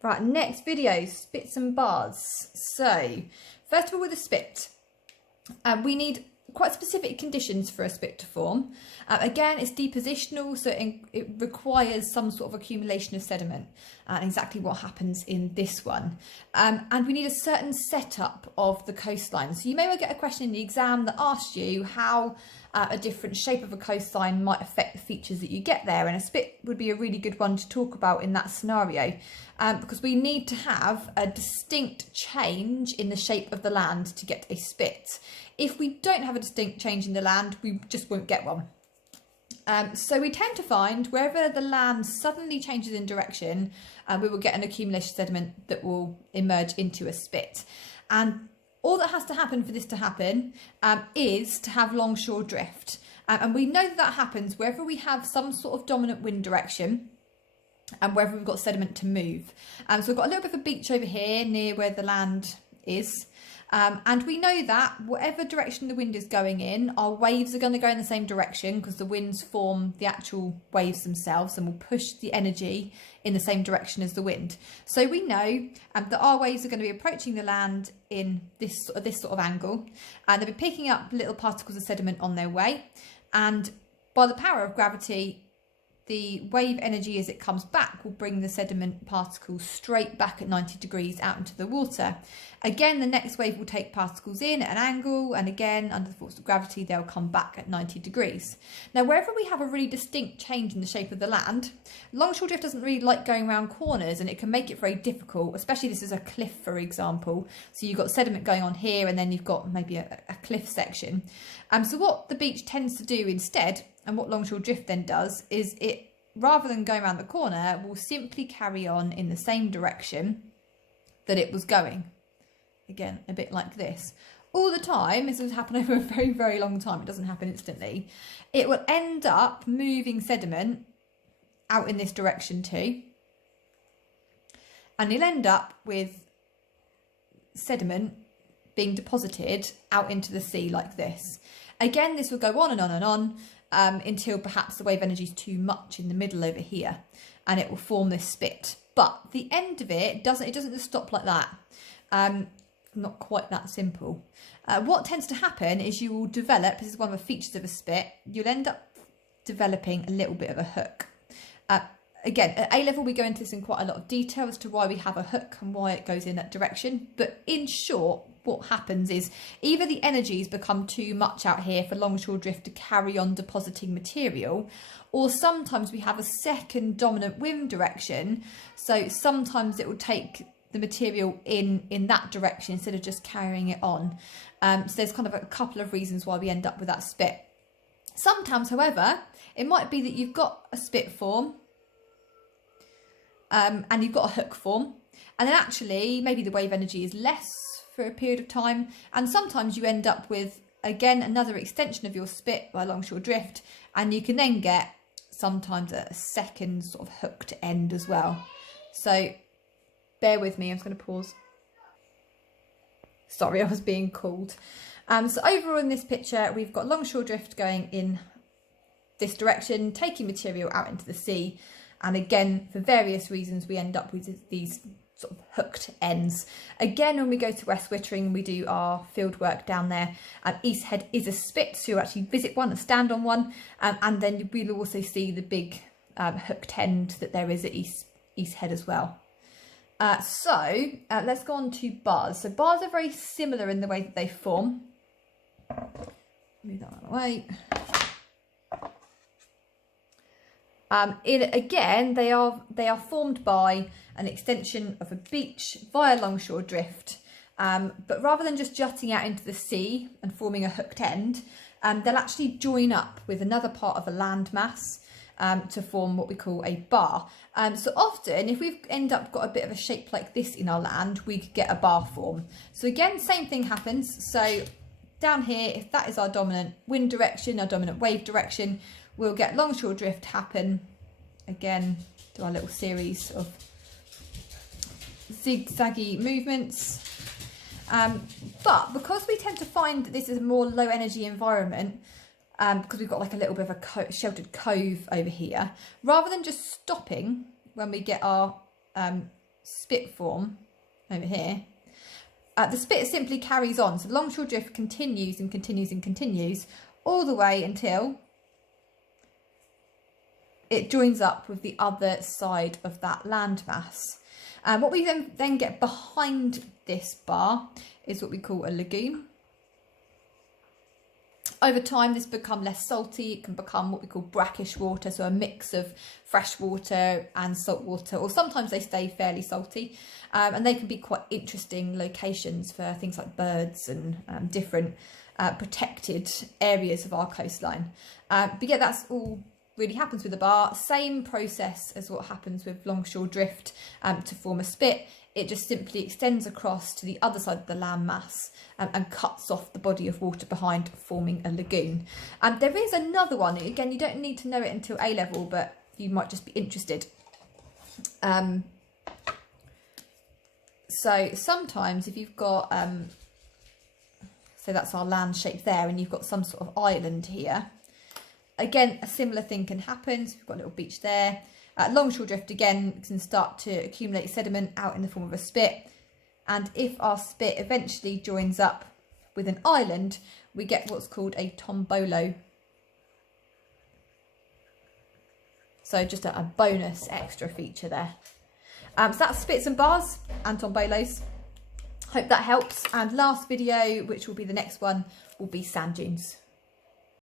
Right, next video, spits and bars. So, first of all with a spit, we need quite specific conditions for a spit to form. Again, it's depositional, so it requires some sort of accumulation of sediment, and exactly what happens in this one. And we need a certain setup of the coastline. So you may well get a question in the exam that asks you how a different shape of a coastline might affect the features that you get there, and a spit would be a really good one to talk about in that scenario, because we need to have a distinct change in the shape of the land to get a spit. If we don't have a distinct change in the land, we just won't get one. So we tend to find wherever the land suddenly changes in direction, we will get an accumulation of sediment that will emerge into a spit. And all that has to happen for this to happen is to have longshore drift. And we know that happens wherever we have some sort of dominant wind direction and wherever we've got sediment to move. So we've got a little bit of a beach over here near where the land is. And we know that whatever direction the wind is going in, our waves are going to go in the same direction because the winds form the actual waves themselves and will push the energy in the same direction as the wind. So we know that our waves are going to be approaching the land in this sort of angle, and they'll be picking up little particles of sediment on their way. And by the power of gravity, the wave energy as it comes back will bring the sediment particles straight back at 90 degrees out into the water. Again, the next wave will take particles in at an angle, and again, under the force of gravity, they'll come back at 90 degrees. Now, wherever we have a really distinct change in the shape of the land, longshore drift doesn't really like going around corners, and it can make it very difficult, especially this is a cliff, for example. So you've got sediment going on here, and then you've got maybe a cliff section. So what the beach tends to do instead, and what longshore drift then does, is it, rather than going around the corner, will simply carry on in the same direction that it was going. Again, a bit like this. All the time, this will happen over a very, very long time. It doesn't happen instantly. It will end up moving sediment out in this direction too. And you'll end up with sediment being deposited out into the sea like this. Again, this will go on and on and on. Until perhaps the wave energy is too much in the middle over here, and it will form this spit. But the end of it doesn't just stop like that. Not quite that simple. What tends to happen is you will develop, this is one of the features of a spit, you'll end up developing a little bit of a hook. Again, at A level we go into this in quite a lot of detail as to why we have a hook and why it goes in that direction. But in short, what happens is either the energies become too much out here for longshore drift to carry on depositing material, or sometimes we have a second dominant wind direction. So sometimes it will take the material in that direction instead of just carrying it on. So there's kind of a couple of reasons why we end up with that spit. Sometimes, however, it might be that you've got a spit form, and you've got a hook form, and then actually maybe the wave energy is less for a period of time, and sometimes you end up with, again, another extension of your spit by longshore drift, and you can then get sometimes a second sort of hooked end as well. So bear with me, I'm just going to pause. Sorry, I was being called. So overall in this picture, we've got longshore drift going in this direction, taking material out into the sea. And again, for various reasons, we end up with these sort of hooked ends. Again, when we go to West Wittering, we do our field work down there, and East Head is a spit, so you'll actually visit one and stand on one, and then we'll also see the big hooked end that there is at East Head as well. So let's go on to bars. So bars are very similar in the way that they form. Move that out of the way. Again, they are formed by an extension of a beach via longshore drift, but rather than just jutting out into the sea and forming a hooked end, they'll actually join up with another part of a landmass to form what we call a bar. So often, if we've got a bit of a shape like this in our land, we could get a bar form. So again, same thing happens. So down here, if that is our dominant wind direction, our dominant wave direction, we'll get longshore drift happen. Again, do our little series of zigzaggy movements. But because we tend to find that this is a more low energy environment, because we've got like a little bit of a sheltered cove over here, rather than just stopping when we get our spit form over here, the spit simply carries on. So the longshore drift continues and continues and continues all the way until it joins up with the other side of that landmass. And what we then get behind this bar is what we call a lagoon. Over time, this become less salty. It can become what we call brackish water, so a mix of fresh water and salt water, or sometimes they stay fairly salty. And they can be quite interesting locations for things like birds and different protected areas of our coastline. But yeah, that's all really happens with the bar. Same process as what happens with longshore drift to form a spit. It just simply extends across to the other side of the landmass and cuts off the body of water behind, forming a lagoon. There is another one. Again, you don't need to know it until A level, but you might just be interested. So sometimes if you've got, so that's our land shape there, and you've got some sort of island here. Again, a similar thing can happen. So we've got a little beach there. Longshore drift again can start to accumulate sediment out in the form of a spit. And if our spit eventually joins up with an island, we get what's called a tombolo. So just a bonus extra feature there. So that's spits and bars and tombolos. Hope that helps. And last video, which will be the next one, will be sand dunes.